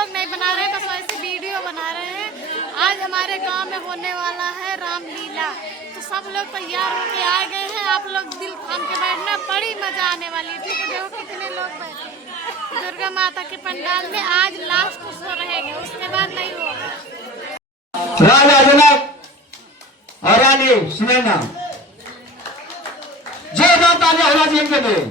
लोग नहीं बना रहे, बस ऐसे वीडियो बना रहे हैं। आज हमारे गांव में होने वाला है रामलीला, तो सब लोग तैयार होके आ गए हैं। आप लोग दिल थाम के बैठना, बड़ी मजा आने वाली है। ठीक है, देखो कितने लोग बैठे हैं दुर्गा माता के पंडाल में। आज लास्ट शो रहेगा, उसके बाद नहीं होगा। राजा जनक और रानी सुनैना, जय माता होना जी के लिए।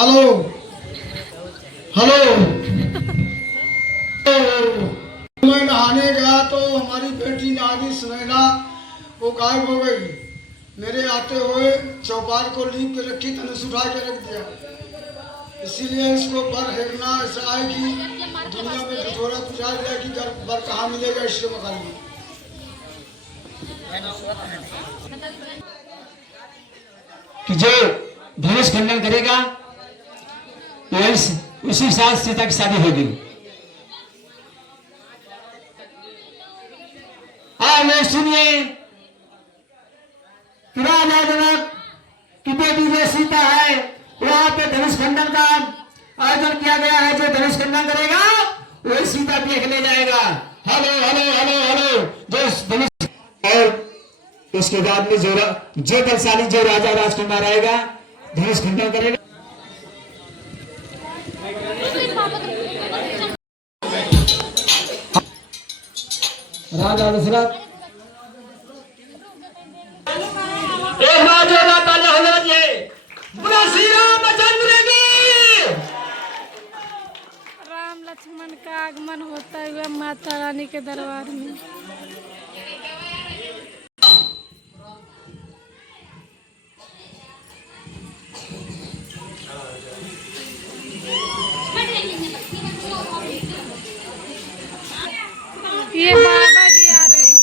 हेलो हेलो, मैं नहाने गया तो हमारी बेटी नानी सुनैना वो गायब हो गई। मेरे आते हुए चौपाल को लीप के रखी, धनुष उठा के रख दिया। इसीलिए इसको बर हेरना ऐसा है कि दुनिया में कठोरा पुजार दिया कि बर कहाँ मिलेगा, इसलिए मकान में कि जो धनुष खंडन करेगा उसी साल सीता की शादी होगी। मैं सुनिए, राजा जनक की बेटी जो सीता है वहां पे धनुष खंडन का आयोजन किया गया है। जो धनुष खंडन करेगा वही सीता देख ले जाएगा। हेलो हेलो हेलो हेलो, जो धनुष, और उसके बाद में जो बलशाली जो राजा राजकुमार आएगा धनुष खंडन करेगा। राजा दशरथ राम लक्ष्मण का आगमन होता हुआ माता रानी के दरबार में। ये बाबा जी आ रहे हैं।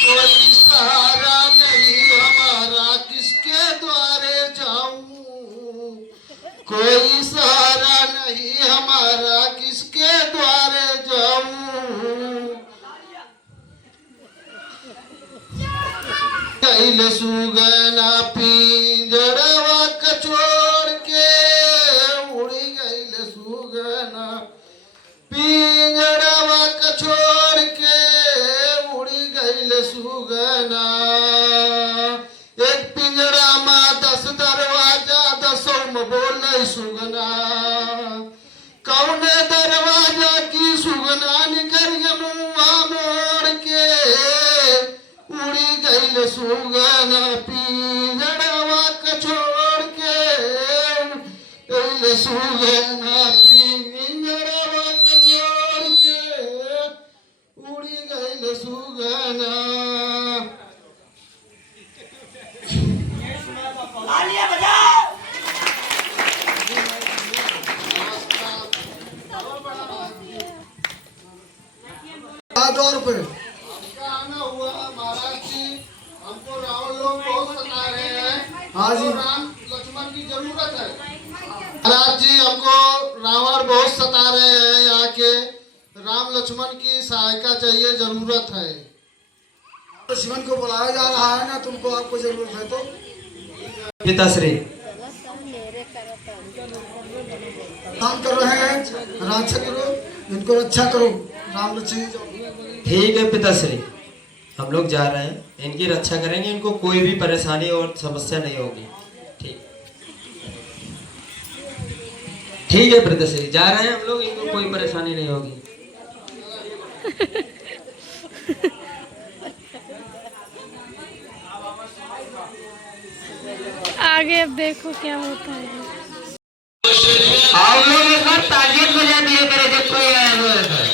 कोई सहारा नहीं हमारा, किसके द्वारे जाऊं। कोई सहारा नहीं हमारा, किसके द्वारे जाऊं। कैल सुगना पिंजड़वा कचोड़ के, उड़ी गईल सुगना पिंजड़वा कछोड़ के, उड़ी गईल सुगना। एक पिंजरा में 10 दरवाजा, 10 में बोले सुगना। कौने दरवाजा की सुगना निकल मुआ मोड़ के, उड़ी गईल सुगना पिंजड़वा कछोड़ के, गईल सुगना पिंजड़वा कछोड़ के, उड़ी गईल सुगना। दौर पे आना हुआ महाराज जी, हमको रावण लोग बहुत सता रहे हैं। हाँ जी। राम लक्ष्मण की जरूरत है महाराज जी, हमको रावण बहुत सता रहे हैं। यहाँ के राम लक्ष्मण की सहायता चाहिए, जरूरत है। लक्ष्मण को बुलाया जा रहा है ना, तुमको आपको जरूरत है तो पिताश्री काम कर रहे हैं, रक्षा करो, इनको रक्षा करो। राम लक्ष्मण ठीक है पिताश्री, हम लोग जा रहे हैं, इनकी रक्षा करेंगे, इनको कोई भी परेशानी और समस्या नहीं होगी। ठीक है पिताश्री, जा रहे हैं हम लोग, इनको कोई परेशानी नहीं होगी। आगे अब देखो क्या होता है। आप लोग एक बार तालियां बजा दिए करे जब कोई आया हुआ है।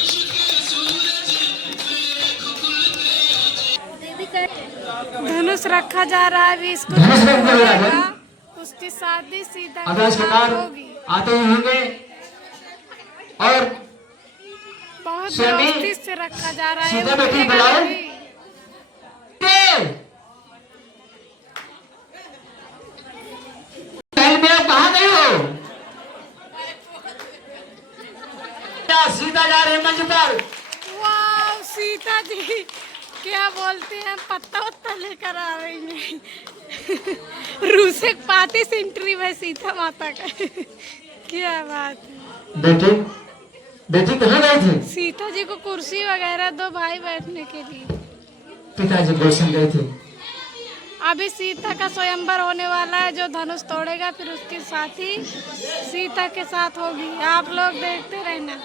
धनुष रखा जा रहा है, अभी इसको धनुष रखा जा रहा है। उसकी शादी सीधा आकाश के तार होगी। आते ही होंगे और बहुत स्वामी व्यवस्थित से रखा जा रहा है। सीधा बैठी बुलाओ। कहाँ गए हो? बेटा सीता जा रही है मंच पर। वाह सीता जी क्या बोलते हैं, पत्ता वत्ता लेकर आ रही हैं। रूसे पाती सेंट्री में सीता माता का। क्या बात है। बेटी बेटी कहाँ गए थे? सीता जी को कुर्सी वगैरह दो भाई बैठने के लिए। पिताजी गुलशन गए थे। अभी सीता का स्वयंवर होने वाला है, जो धनुष तोड़ेगा फिर उसकी साथी सीता के साथ होगी। आप लोग देखते रहना।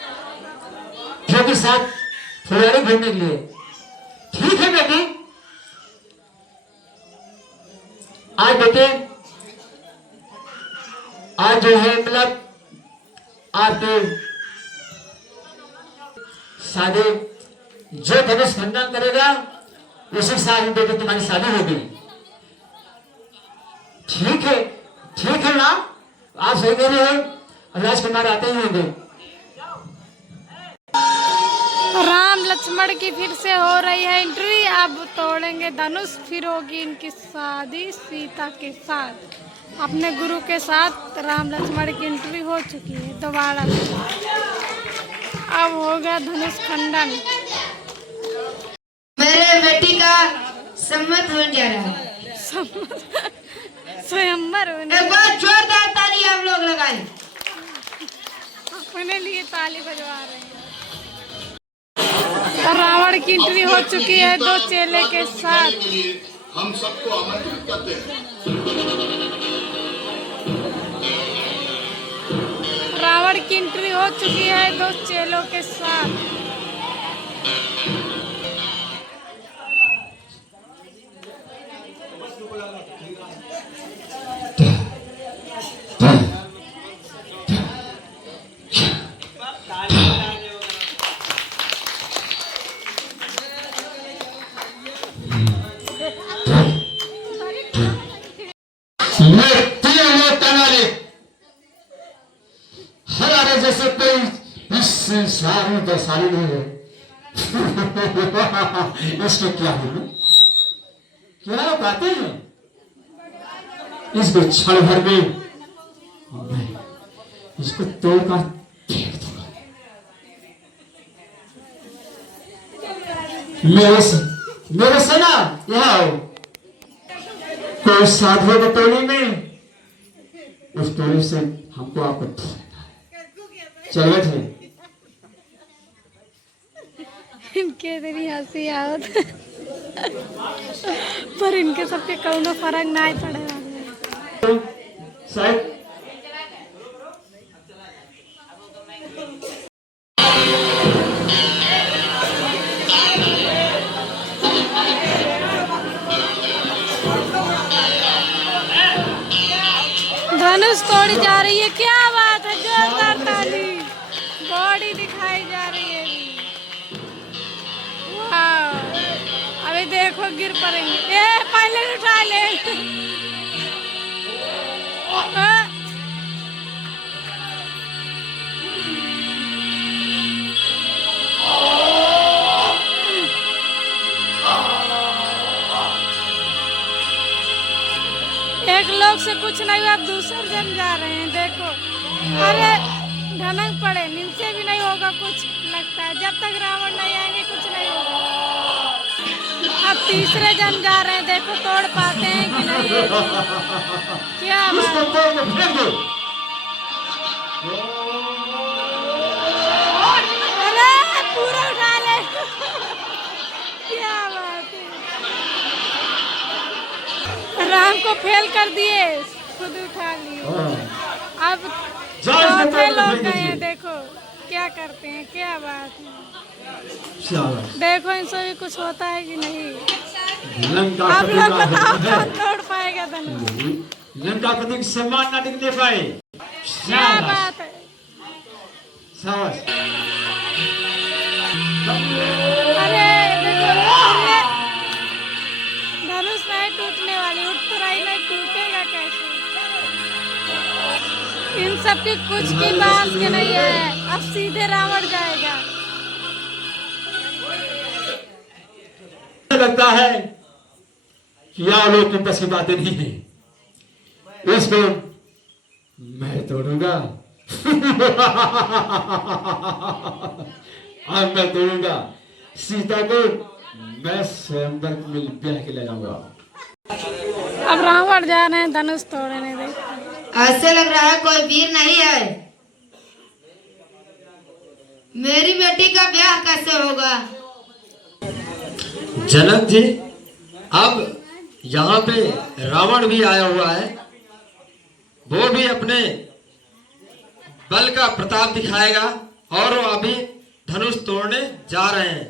के साथ फुलवारी घूमने के लिए। ठीक है बेटी। आज बेटे आज जो है मतलब आपके शादी जो धनुष खंडन करेगा उसी साथ बेटे तुम्हारी शादी होगी। ठीक है ना? आप सही कह रहे हो। राजकुमार आते ही होंगे। राम लक्ष्मण की फिर से हो रही है एंट्री। अब तोड़ेंगे धनुष, फिर होगी इनकी शादी सीता के साथ। अपने गुरु के साथ राम लक्ष्मण की एंट्री हो चुकी है दोबारा। अब होगा धनुष खंडन। मेरे बेटी का सम्मत हो जा रहा है। स्वयंवर होने। एक बार जोरदार ताली हम लोग लगाएं। अपने लिए ताली बजवा रहे हैं। रावण की एंट्री हो चुकी है दो चेले के साथ। हम सबको आमंत्रित करते हैं। रावण की एंट्री हो चुकी है दो चेलों के साथ। हमारे जैसे कोई इस संसार में वैशाली नहीं है। इसको क्या है क्या बातें हैं? इसको क्षण भर में मैं इसको तोड़कर फेंक दूंगा। मेरे से ना यहाँ आओ। कोई साधु के टोली में उस टोली से हमको आपत्ति है। चल बैठे। इनके इतनी हंसी आवत पर इनके सबके कौनो फर्क नहीं पड़ेगा। साहब धनुष तोड़ी जा रही है। क्या बात है, जोरदार ताली। बॉडी दिखाई जा रही है। वाह अभी देखो गिर पड़ेंगे। ए पहले उठा ले। एक लोग से कुछ नहीं हुआ, अब दूसरे जन जा रहे हैं। देखो अरे ढनक पड़े, नीचे भी नहीं होगा कुछ लगता है। जब तक रावण नहीं आएंगे कुछ नहीं होगा। अब तीसरे जन जा रहे हैं। देखो तोड़ पाते हैं कि नहीं। क्या बात। अरे पूरा उठा ले। क्या बात है। राम को फेल कर दिए, खुद उठा लिए। अब चौथे लोग गए हैं। देखो क्या करते हैं। क्या बात है। देखो इनसे भी कुछ होता है कि नहीं। आप लोग बताओ कौन तोड़ पाएगा धनुष। लंका पति सम्मान न दिखने पाए। क्या बात है। अरे देखो धनुष नहीं टूटने वाली। उठ तो रही नहीं, टूटेगा कैसे। इन सब की कुछ की बात के नहीं है। अब सीधे रावण जाएगा। लगता है कि लोग की बस की बातें नहीं है। इसको मैं तोड़ूंगा। अब मैं तोड़ूंगा सीता को, मैं स्वयंवर में ब्याह के ले जाऊंगा। अब रावण जा रहे हैं धनुष तोड़ने। दे ऐसे लग रहा है कोई वीर नहीं है। मेरी बेटी का ब्याह कैसे होगा? जनक जी, अब यहाँ पे रावण भी आया हुआ है, वो भी अपने बल का प्रताप दिखाएगा और वो अभी धनुष तोड़ने जा रहे हैं।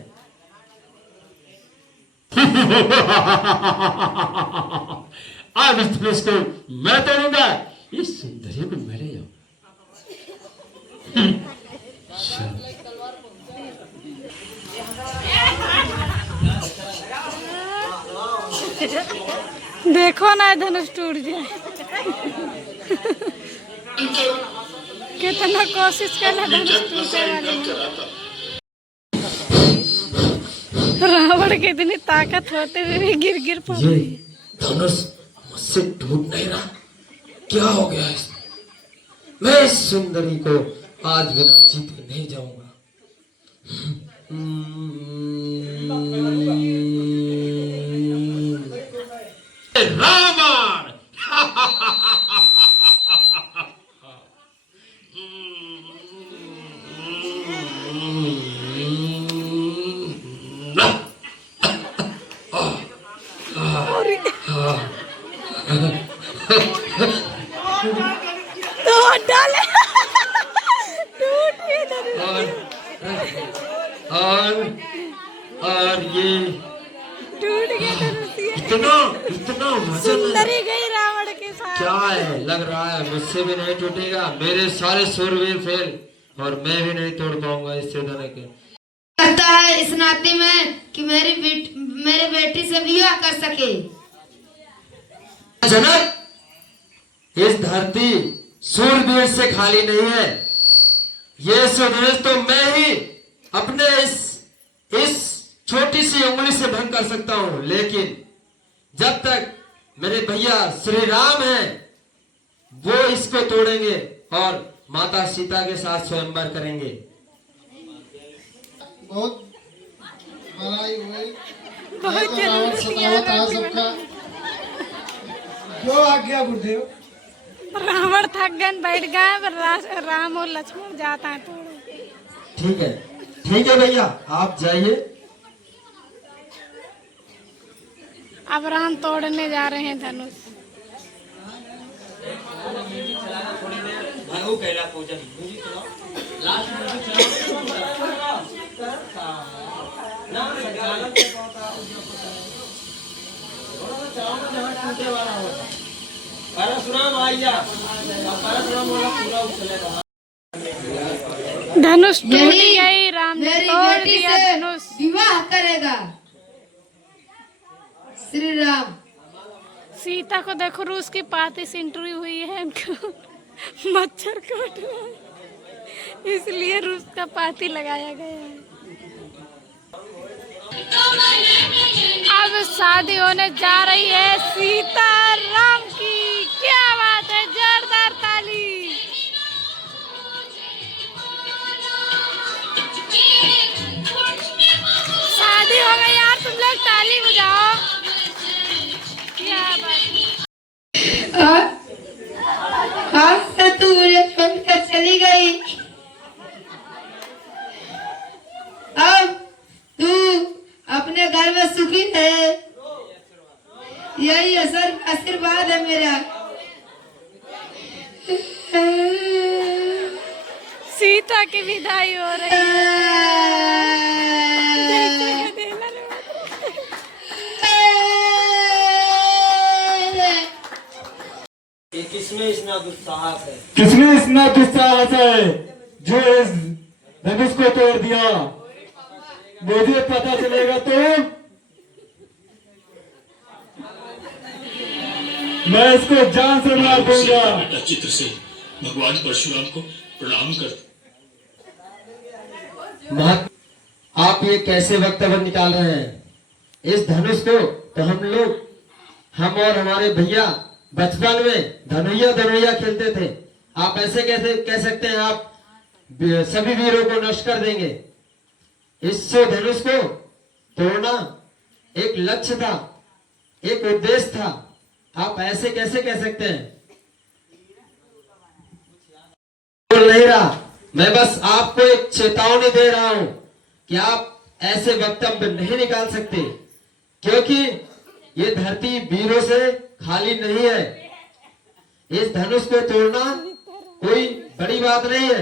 अब इस धनुष को मैं तोड़ूंगा, इस सुंदरी को मैं ले जाऊंगा। देखो ना धनुष टूट जाए। कितना कोशिश करना धनुष टूटे वाली। रावण की इतनी ताकत होते हुए भी गिर गिर पड़ ये धनुष मुझसे टूट नहीं रहा, क्या हो गया इसमें? मैं इस सुंदरी को आज बिना जीते नहीं जाऊंगा। रावण तो डाले टूट गई धनुष। और ये टूट गई धनुष। इतना इतना वजन सुंदरी गई रावण के साथ। क्या है? लग रहा है मुझसे भी नहीं टूटेगा, मेरे सारे सूरवीर फेल और मैं भी नहीं तोड़ पाऊंगा इससे धनुष। लगता है इस नाते में कि मेरे बेटी से विवाह कर सके। जनक, इस धरती सूरवीर से खाली नहीं है। ये सुधनुष तो मैं ही अपने इस छोटी सी उंगली से भंग कर सकता हूं, लेकिन जब तक मेरे भैया श्री राम हैं वो इसको तोड़ेंगे और माता सीता के साथ स्वयंवर करेंगे। बहुत भलाई हुई, बहुत जरूरी सदावत है सबका। जो आज्ञा गुरुदेव। रावण थक गए बैठ गए, पर राम और लक्ष्मण जाता है तोड़े। ठीक है भैया, आप जाइए। अब राम तोड़ने जा रहे हैं धनुष। धनुष टूट यही गई, राम ने मेरी तोड़ बेटी दिया से धनुष। विवाह करेगा श्री राम। सीता को देखो, रूस की पाती सिंटरी हुई है, इनको मच्छर काट रहा है, इसलिए रूस का पाती लगाया गया है। अब शादी होने जा रही है सीता राम की। क्या बात है, जोरदार ताली। शादी हो गई यार, तुम लोग ताली बजाओ। क्या बात है। आज से तू मुझे छोड़कर चली गई, अब तू अपने घर में सुखी है। यही आशीर्वाद है मेरा। सीता की विदाई हो रही है। किसमें इतना दुस्साहस है? किसने इतना दुस्साहस है जो इस धनुष को तोड़ दिया? मुझे पता चलेगा तो मैं इसको जान से मार दूंगा। बेटा चित्र से भगवान परशुराम को प्रणाम कर। आप ये कैसे वक्तव्य निकाल रहे हैं? इस धनुष को तो हम और हमारे भैया बचपन में धनुया खेलते थे, आप ऐसे कैसे कह सकते हैं? आप सभी वीरों को नष्ट कर देंगे। इस धनुष को तोड़ना एक लक्ष्य था, एक उद्देश्य था। आप ऐसे कैसे कह सकते हैं? बोल नहीं रहा, मैं बस आपको एक चेतावनी दे रहा हूं कि आप ऐसे वक्तव्य नहीं निकाल सकते, क्योंकि ये धरती वीरों से खाली नहीं है। इस धनुष को तोड़ना कोई बड़ी बात नहीं है।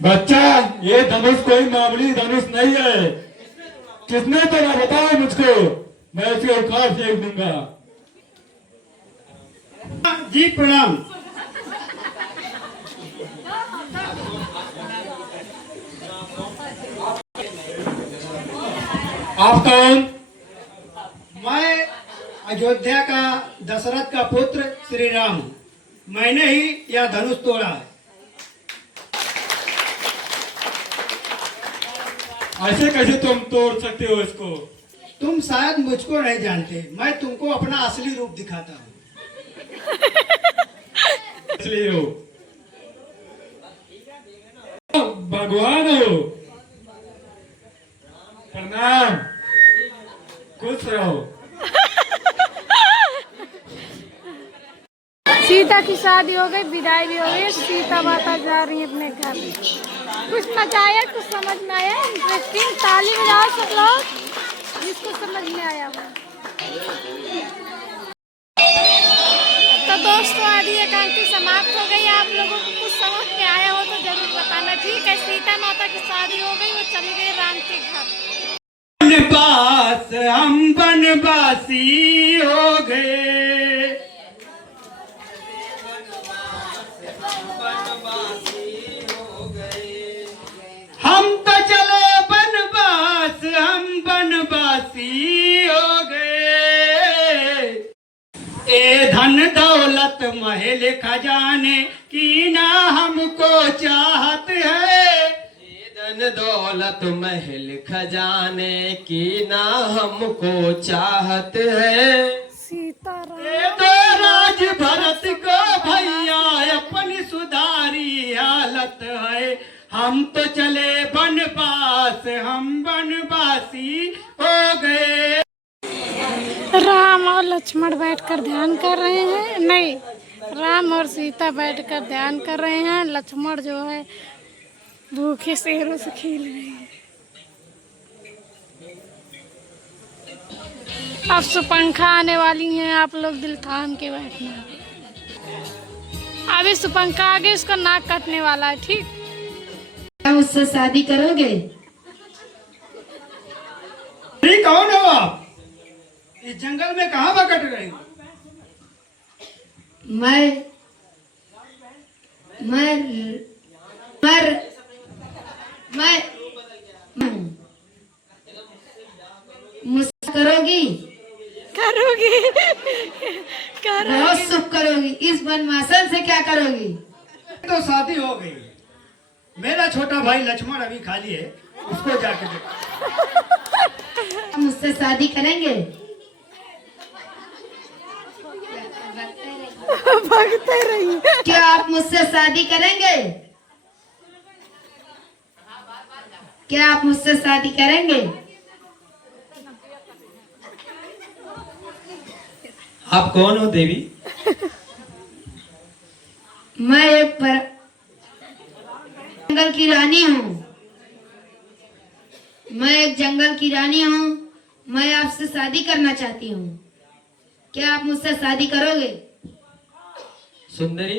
बच्चा, ये धनुष कोई मामूली धनुष नहीं है। किसने तोड़ा बताओ मुझको, मैं इसके औकात फेंक दूंगा। जी प्रणाम। आप कौन? मैं अयोध्या का दशरथ का पुत्र श्री राम हूँ। मैंने ही यह धनुष तोड़ा है। ऐसे कैसे तुम तोड़ सकते हो इसको? तुम शायद मुझको नहीं जानते, मैं तुमको अपना असली रूप दिखाता हूँ। इसलिए हो भगवान हो। प्रणाम, खुश रहो। सीता की शादी हो गई, विदाई भी हो गई, सीता माता जा रही है अपने घर। कुछ मजा आया, कुछ समझ में आया? इंटरेस्टिंग। ताली बजाओ सब लोग जिसको समझ में आया वो। तो दोस्तों, आज ये कहानी समाप्त हो गई। आप लोगों को कुछ समझ में आया हो तो जरूर बताना, ठीक है? सीता माता की शादी हो गई, वो चली गई राम के घर। वनवास हम वनवासी हो गए, हम तो चले वनवास, हम वनवासी हो गए। ए धन दौलत महल खजाने की ना हमको चाहत है। धन दौलत महल खजाने की ना हमको चाहत है। सीताराम ये तो राज भरत को भैया अपनी सुधारी हालत है। हम तो चले वनवास, हम वनवासी हो गए। राम और लक्ष्मण बैठकर ध्यान कर रहे हैं। नहीं, राम और सीता बैठकर ध्यान कर रहे हैं। लक्ष्मण जो है भूखे शेरों से खेल रहे हैं। अब सुपंखा आने वाली हैं, आप लोग दिल थाम के बैठना। अभी सुपंखा आगे इसका नाक काटने वाला है, ठीक? क्या मुझसे शादी करोगे? अरे कौन हो आप? इस जंगल में कहाँ भटक रहे हो? मैं मुझसे करोगी? करोगी बहुत सुख करोगी। इस वनवासन से क्या करोगी? तो शादी हो गई। मेरा छोटा भाई लक्ष्मण अभी खाली है, उसको जाके देखो। मुझसे शादी करेंगे? भागते रहिए। क्या आप मुझसे शादी करेंगे? क्या आप मुझसे शादी करेंगे? आप कौन हो देवी? मैं एक जंगल की रानी हूँ। मैं एक जंगल की रानी हूँ। मैं आपसे शादी करना चाहती हूँ। क्या आप मुझसे शादी करोगे? सुंदरी,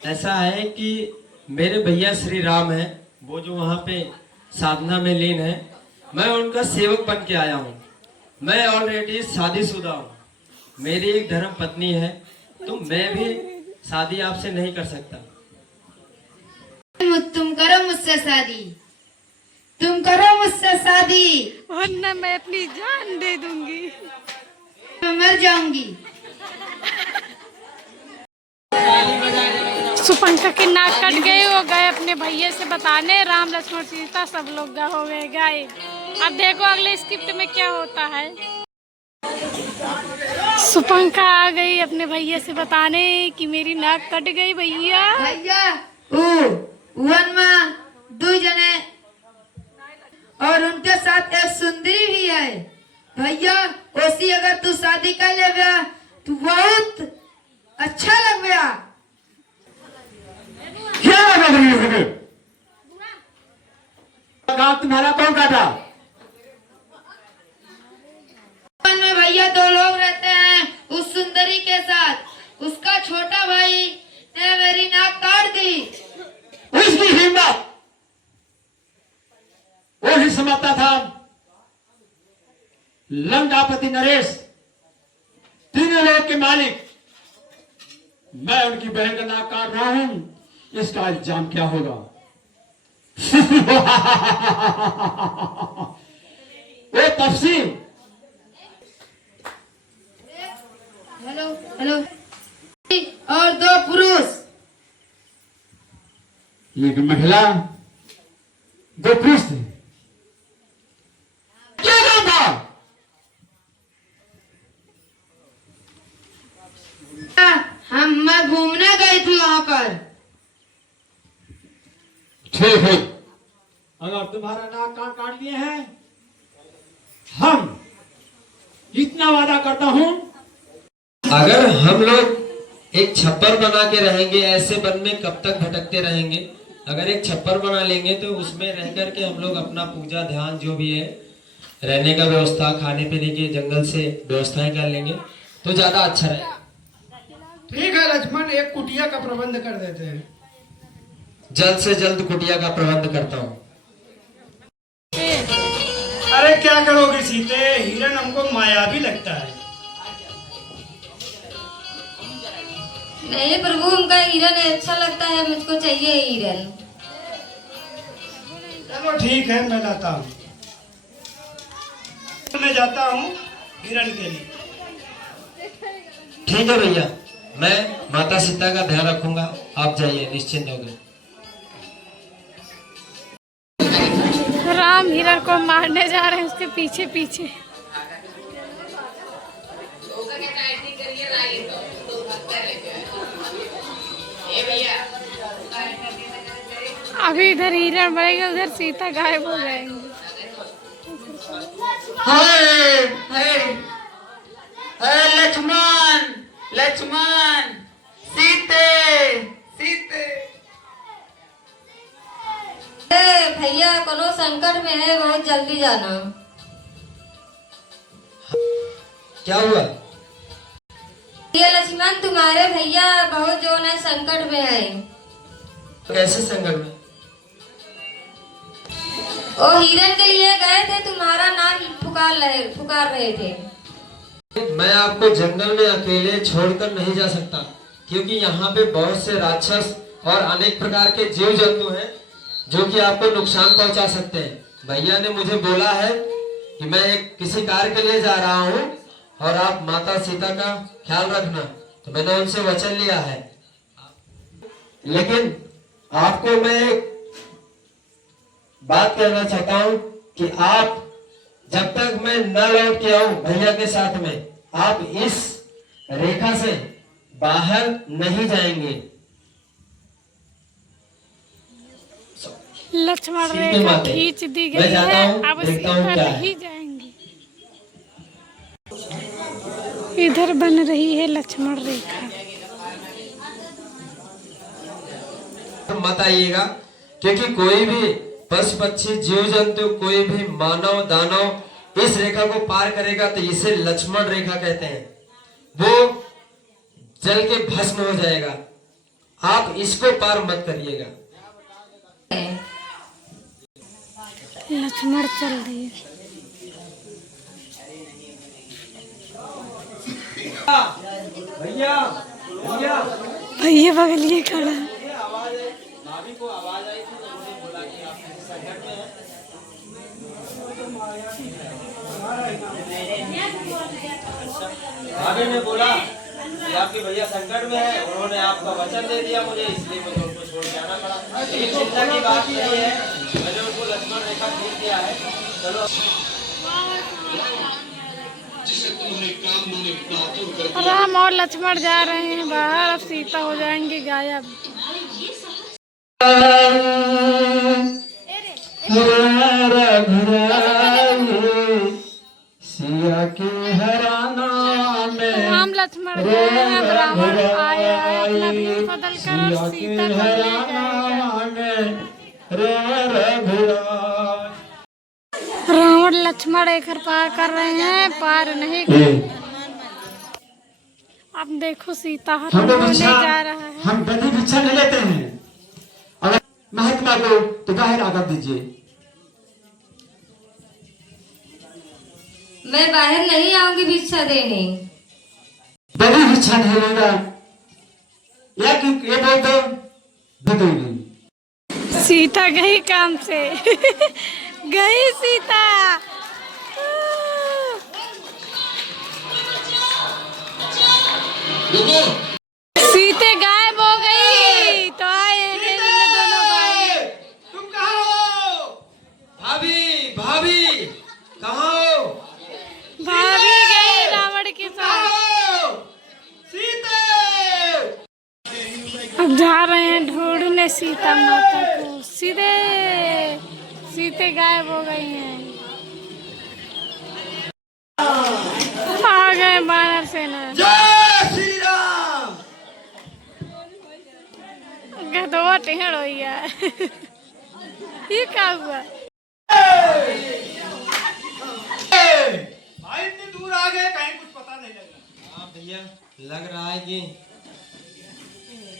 ऐसा है कि मेरे भैया श्री राम हैं, वो जो वहाँ पे साधना में लीन है, मैं उनका सेवक बन के आया हूँ। मैं ऑलरेडी शादीशुदा हूँ, मेरी एक धर्म पत्नी है, तो मैं भी शादी आपसे नहीं कर सकता। तुम करो मुझसे शादी, तुम करो मुझसे शादी, वरना मैं अपनी जान दे दूंगी। मैं मर जाऊंगी। सुपंखा के नाक कट गए, वो गए अपने भैया से बताने। राम लक्ष्मण सीता सब लोग हो गए गायब। अब देखो अगले स्क्रिप्ट में क्या होता है। सुपंखा आ गई अपने भैया से बताने कि मेरी नाक कट गई भैया। भैया वन में 2 जने और उनके साथ एक सुंदरी भी है। भैया ओसी अगर तू शादी कर ले तो बहुत अच्छा लग गया। क्या लगा रही है? काम तुम्हारा कौन काटा? में भैया 2 लोग रहते हैं उस सुंदरी के साथ। उसका छोटा भाई ने मेरी नाक काट दी। उसकी हिम्मत! वो ही समझता था लंकापति नरेश तीनों लोग के मालिक, मैं उनकी बहन का नाक काट रहा हूं, इसका इल्जाम क्या होगा? वो तफसील हेलो हेलो और 2 पुरुष। एक महिला 2 पुरुष थे। क्या काम था? मैं घूमने गई थी वहां पर। ठीक है, अगर तुम्हारा नाक काट लिए हैं, हम इतना वादा करता हूं, अगर हम लोग एक छप्पर बना के रहेंगे, ऐसे वन में कब तक भटकते रहेंगे? अगर एक छप्पर बना लेंगे तो उसमें रह करके हम लोग अपना पूजा ध्यान जो भी है, रहने का व्यवस्था, खाने पीने की जंगल से व्यवस्थाएं कर लेंगे तो ज्यादा अच्छा रहेगा। ठीक है लक्ष्मण, एक कुटिया का प्रबंध कर देते हैं। जल्द से जल्द कुटिया का प्रबंध करता हूँ। अरे क्या करोगे सीते, हिरण हमको मायावी लगता है। नहीं प्रभु, उनका हिरन अच्छा लगता है, मुझको चाहिए हिरन। चलो ठीक है, मैं लाता हूँ। मैं जाता हूँ हिरण के लिए। ठीक है भैया, मैं माता सीता का ध्यान रखूंगा, आप जाइए निश्चिंत हो गए। राम हिरण को मारने जा रहे हैं उसके पीछे पीछे। अभी इधर हिरण बढ़ेगा, उधर सीता गायब हो जाएंगे। लक्ष्मण लक्ष्मण, सीते सीते। भैया कोनो संकट में है, बहुत जल्दी जाना। क्या हुआ? ये लक्ष्मण तुम्हारे भैया बहुत जो है संकट में है। कैसे संकट में? वो हिरन के लिए गए थे, तुम्हारा नाम पुकार रहे थे। मैं आपको जंगल में अकेले छोड़कर नहीं जा सकता, क्योंकि यहाँ पे बहुत से राक्षस और अनेक प्रकार के जीव जंतु हैं जो कि आपको नुकसान पहुंचा सकते हैं। भैया ने मुझे बोला है कि मैं एक किसी कार्य के लिए जा रहा हूँ और आप माता सीता का ख्याल रखना, तो मैंने उनसे वचन लिया है। लेकिन आपको मैं एक बात कहना चाहता हूँ कि आप जब तक मैं न लौट के आऊं भैया के साथ में, आप इस रेखा से बाहर नहीं जाएंगे। लक्ष्मण रेखा खींच दी गई है, अब इस पर नहीं जाएंगे। इधर बन रही है लक्ष्मण रेखा। मत आइएगा, क्योंकि कोई भी पशु पक्षी जीव जंतु, कोई भी मानव दानव इस रेखा को पार करेगा तो इसे लक्ष्मण रेखा कहते हैं। वो जल के भस्म हो जाएगा, आप इसको पार मत करिएगा। लक्ष्मण चल रही है। भैया भैया, भैया बगलिए खड़ा है। भाभी ने बोला कि आपके भैया संकट में है, उन्होंने आपका वचन दे दिया मुझे, इसलिए मुझे उनको छोड़ के आना पड़ा। लेकिन चिंता की बात यही है, मैंने उनको लक्ष्मण रेखा खींच दिया है। चलो जिसे तुमने काम में इतना आतुर कर दिया। राम और लक्ष्मण जा रहे हैं बाहर, अब सीता हो जाएंगी गायब। सिया के हराना में राम लक्ष्मण गए हैं, अब रावण आया है अपना भेष बदल कर और सीता को ले जाएगा। रावण लक्ष्मण एक पार कर रहे हैं, पार नहीं कर। अब देखो सीता हरण होने जा रहा है। हम बड़ी भिक्षा नहीं लेते हैं, अगर महात्मा को तो बाहर आकर दीजिए। मैं बाहर नहीं आऊंगी भिक्षा देने। बड़ी भिक्षा नहीं लेगा या कि ये बोल दो नहीं। सीता गई काम से गई सीता। सीते गायब हो गई तो आए हैं इन दोनों भाई। तुम कहाँ हो? भाभी भाभी कहाँ हो? भाभी गई रावण के साथ। सीते अब जा रहे हैं ढूंढने सीता माता को। सीते गायब हो गई हैं। आ गए वानर सेना। जय श्री राम। गधवा टेढ़ हो गया। ये क्या हुआ? भाई इतनी दूर आ गए, कहीं कुछ पता नहीं लगा। हाँ भैया, लग रहा है कि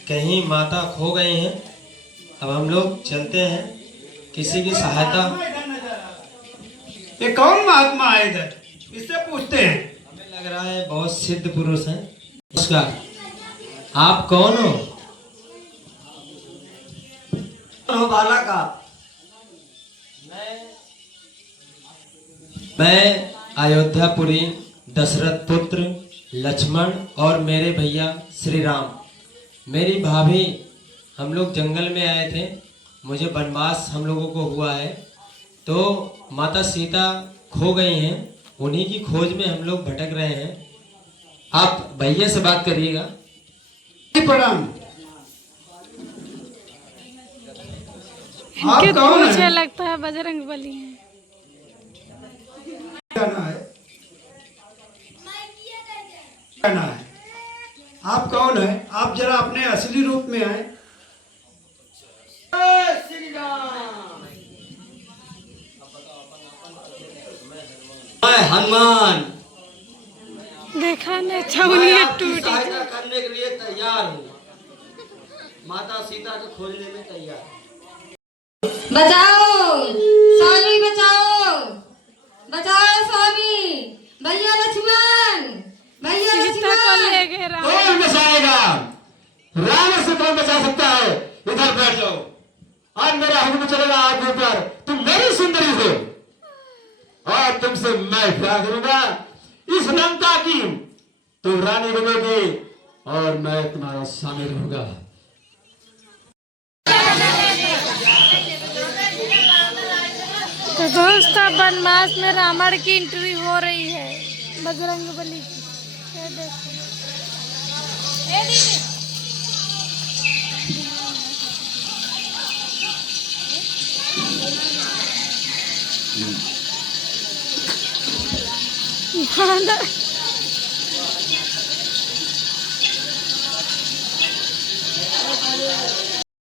कहीं माता खो गई हैं। अब हम लोग चलते हैं, किसी की सहायता। ये कौन महात्मा है इधर, इससे पूछते हैं। हमें लग रहा है बहुत सिद्ध पुरुष हैं। उसका आप कौन हो? बालक का मैं अयोध्यापुरी दशरथ पुत्र लक्ष्मण और मेरे भैया श्री राम, मेरी भाभी, हम लोग जंगल में आए थे। मुझे वनवास हम लोगों को हुआ है, तो माता सीता खो गई हैं। उन्हीं की खोज में हम लोग भटक रहे हैं। आप भैया से बात करिएगा। प्रणाम। आप कितना कौन मुझे है? लगता है बजरंग बली है। कहना है, कहना है। आप कौन है? आप जरा अपने असली रूप में आए। मैं हनुमान देखा ने छावनी टूटी। सहायता करने के लिए तैयार हूँ। माता सीता को खोजने में तैयार। बचाओ स्वामी, बचाओ बचाओ स्वामी। भैया लक्ष्मण, भैया सीता को ले लक्ष्मण। गए रावण। कौन बचाएगा? रावण से कौन बचा सकता है? इधर बैठ जाओ। आज मेरा हुक्म चलेगा आपके ऊपर। तुम मेरी सुंदरी हो और तुमसे मैं प्यार करूंगा। इस लंका की तुम रानी बनोगी और मैं तुम्हारा शामिल रहूंगा। तो दोस्तों, वनवास में रावण की एंट्री हो रही है बजरंग बली की। ये देखो। वानर।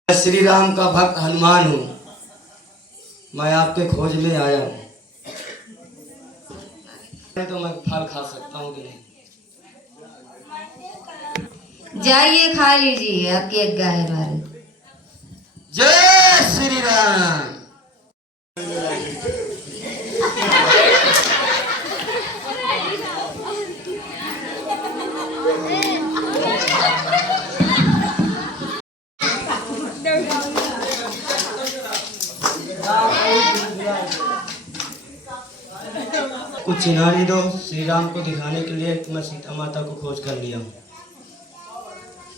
श्री राम का भक्त हनुमान हूँ। मैं आपके खोज में आया हूँ। तो मैं फल खा सकता हूँ कि नहीं? जाइए खा लीजिए, आपकी आज्ञा है भारत। जय श्री राम। कुछ चिन्हारी दो श्री राम को दिखाने के लिए। मैं सीता माता को खोज कर लिया हूँ।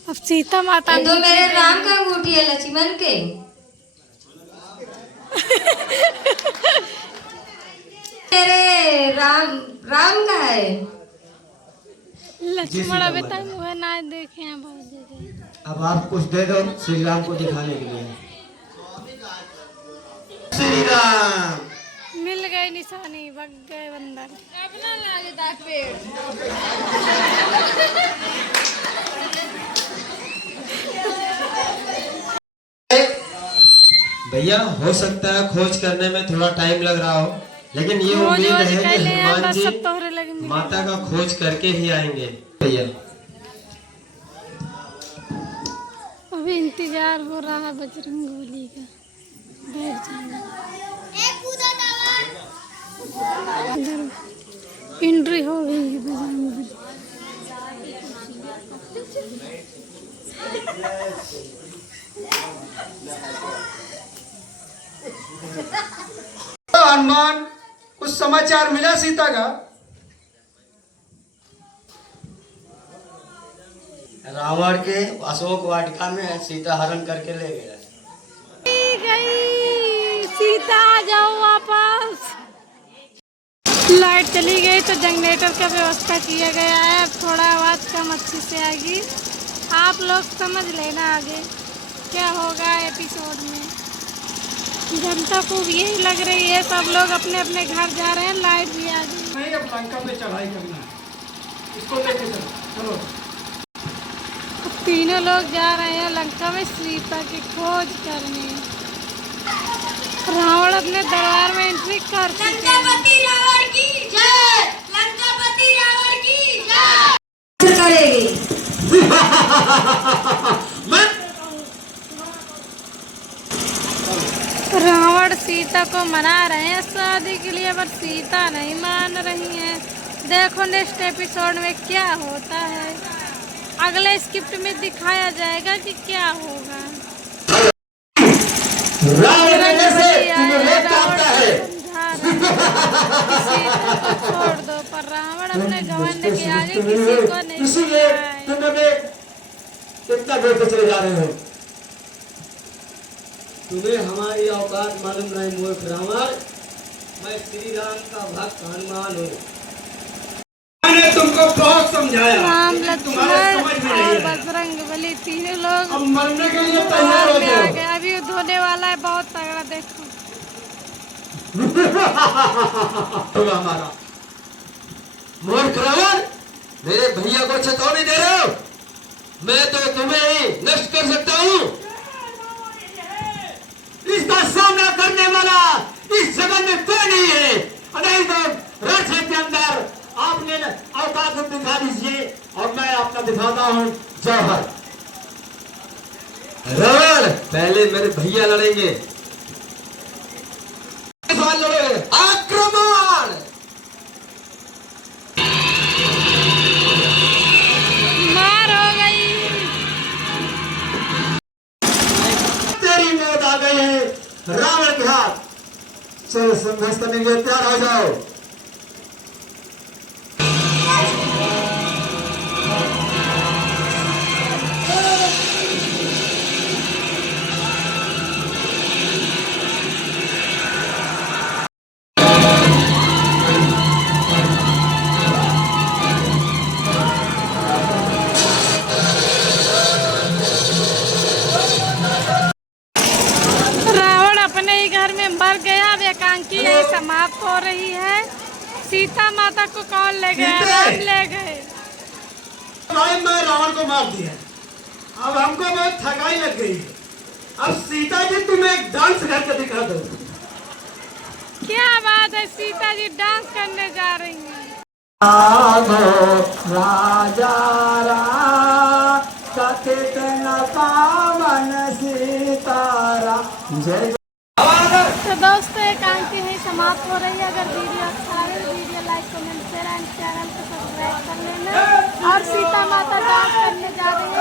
अब सीता माता ये तो मेरे राम का अंगूठी है लक्ष्मण के। मेरे राम राम का है। लक्ष्मण अभी तक वह ना देखे हैं बहुत जगह। अब आप कुछ दे दो श्री राम को दिखाने के लिए। श्री राम। मिल गई निशानी, भग गए बंदर। अपना लागता पेड़। भैया हो सकता है खोज करने में थोड़ा टाइम लग रहा हो, लेकिन ये खोज उम्मीद वोज है कि कैले हैं, हनुमान बस जी सब तोहरे लगे मिले। माता का खोज करके ही आएंगे भैया। अभी इंतजार हो रहा है बजरंगबली का। बैठ जाना। एंट्री हो गई है बजरंगबली। हनुमान, कुछ समाचार मिला सीता का? रावण के अशोक वाटिका में सीता हरण करके ले गया। गई सीता, आ जाओ वापस। लाइट चली गई तो जनरेटर का व्यवस्था किया गया है। थोड़ा आवाज कम अच्छे से आएगी, आप लोग समझ लेना आगे क्या होगा एपिसोड में। जनता को यही लग रही है, सब लोग अपने अपने घर जा रहे हैं। लाइट भी आ गई। नहीं, अब लंका पे चढ़ाई करना है, इसको लेके चलो। तीनों लोग जा रहे हैं लंका में सीता की खोज करने। रावण अपने दरबार में एंट्री कर चुके हैं। रावण की जय, लंकापति रावण की जय करेगी। रावण सीता को मना रहे हैं शादी के लिए, पर सीता नहीं मान रही हैं। देखो नेक्स्ट एपिसोड में क्या होता है। अगले स्क्रिप्ट में दिखाया जाएगा कि क्या होगा। रावण कैसे तुम्हें रेत काटता है। सीता को छोड़ दो, पर रावण अपने घमंड के आगे किसी को नहीं इसीलिए छोड़ता तुम हमें इतना दूर पे चले जा रहे हो। तुम्हें हमारी औकात मालूम नहीं मूर्ख रावण। मैं श्री राम का भक्त हनुमान हूँ। मैंने तुमको बहुत समझाया, राम तुम्हारे लक्ष्मण समझ में और नहीं है। बजरंगबली तीनों लोग अब मरने के लिए तैयार हो में आ जाओ। गए। अभी युद्ध होने वाला है बहुत तगड़ा। देखो होगा हमारा। मूर्ख रावण, मेरे भैया को चेतावनी दे रहे हो? मैं तो तुम्हें ही नष्ट कर सकता हूँ। इसका सामना करने वाला इस जगत में कोई नहीं है। नहीं तो राज्य के अंदर आपने औकात दिखा दीजिए और मैं आपका दिखाता हूँ जौहर। रावण, पहले मेरे भैया लड़ेंगे। आक्रमण। मार हो गई। तेरी मौत आ गई है रावण के हाथ। चलो संघर्ष करने के लिए तैयार हो जाओ। रावण अपने ही घर में मर गया। अब एकांकी यही समाप्त हो रही है। सीता माता को कौन ले गया? राम ले गए। भाई मैं रावण को मार दिया, अब हमको बहुत थकाई लग गई है। अब सीता जी तुम्हें एक डांस करके दिखा दो। क्या बात है, सीता जी डांस करने जा रही हैं। राजा कथित न पावन सीतारा जय। तो दोस्तों एकांकी यही समाप्त हो रही है। अगर वीडियो अच्छा लगे तो video like comment share and channel को सब्सक्राइब कर लेना। और सीता माता डांस करने जा रही है।